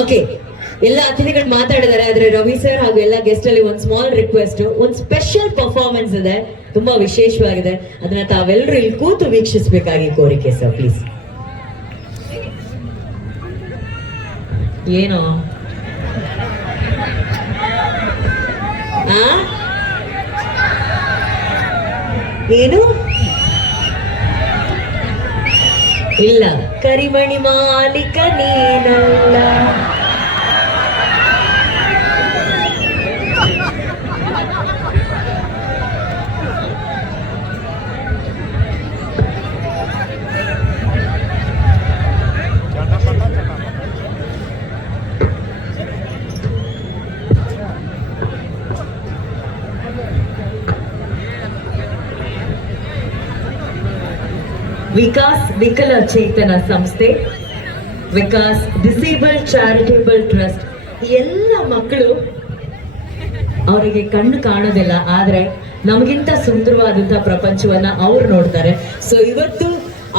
Okay ಎಲ್ಲ ಅತಿಥಿಗಳು ಮಾತಾಡಿದ್ದಾರೆ, ಆದ್ರೆ ರವಿ ಸರ್ ಹಾಗೂ ಎಲ್ಲ ಗೆಸ್ಟ್ ಅಲ್ಲಿ ಒಂದು ಸ್ಮಾಲ್ ರಿಕ್ವೆಸ್ಟ್ ಒಂದು ಸ್ಪೆಷಲ್ ಪರ್ಫಾರ್ಮೆನ್ಸ್ ಇದೆ. ತುಂಬಾ ವಿಶೇಷವಾಗಿದೆ. ಅದನ್ನ ತಾವೆಲ್ಲರೂ ಇಲ್ಲಿ ಕೂತು ವೀಕ್ಷಿಸಬೇಕಾಗಿ ಕೋರಿಕೆ ಸರ್ ಪ್ಲೀಸ್ ಏನು? ಏನು? ಇಲ್ಲ ಕರಿಮಣಿ ಮಾಲೀಕ ನೀನಲ್ಲ ವಿಕಾಸ್ ವಿಕಲ ಚೇತನ ಸಂಸ್ಥೆ, ವಿಕಾಸ್ ಡಿಸೇಬಲ್ ಚಾರಿಟೇಬಲ್ ಟ್ರಸ್ಟ್ ಎಲ್ಲ ಮಕ್ಕಳು ಅವರಿಗೆ ಕಣ್ಣು ಕಾಣೋದಿಲ್ಲ, ಆದರೆ ನಮಗಿಂತ ಸುಂದರವಾದಂಥ ಪ್ರಪಂಚವನ್ನ ಅವ್ರು ನೋಡ್ತಾರೆ. ಸೊ ಇವತ್ತು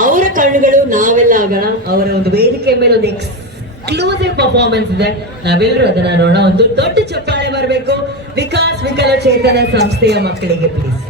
ಅವರ ಕಣ್ಣುಗಳು ನಾವೆಲ್ಲ ಆಗೋಣ. ಅವರ ಒಂದು ವೇದಿಕೆ ಮೇಲೆ ಒಂದು ಎಕ್ಸ್ಕ್ಲೂಸಿವ್ ಪರ್ಫಾರ್ಮೆನ್ಸ್ ಇದೆ. ನಾವೆಲ್ಲರೂ ಅದನ್ನ ನೋಡೋಣ. ಒಂದು ದೊಡ್ಡ ಚಪ್ಪಾಳೆ ಬರಬೇಕು. ವಿಕಾಸ್ ವಿಕಲ ಚೇತನ ಸಂಸ್ಥೆಯ ಮಕ್ಕಳಿಗೆ ಪ್ಲೀಸ್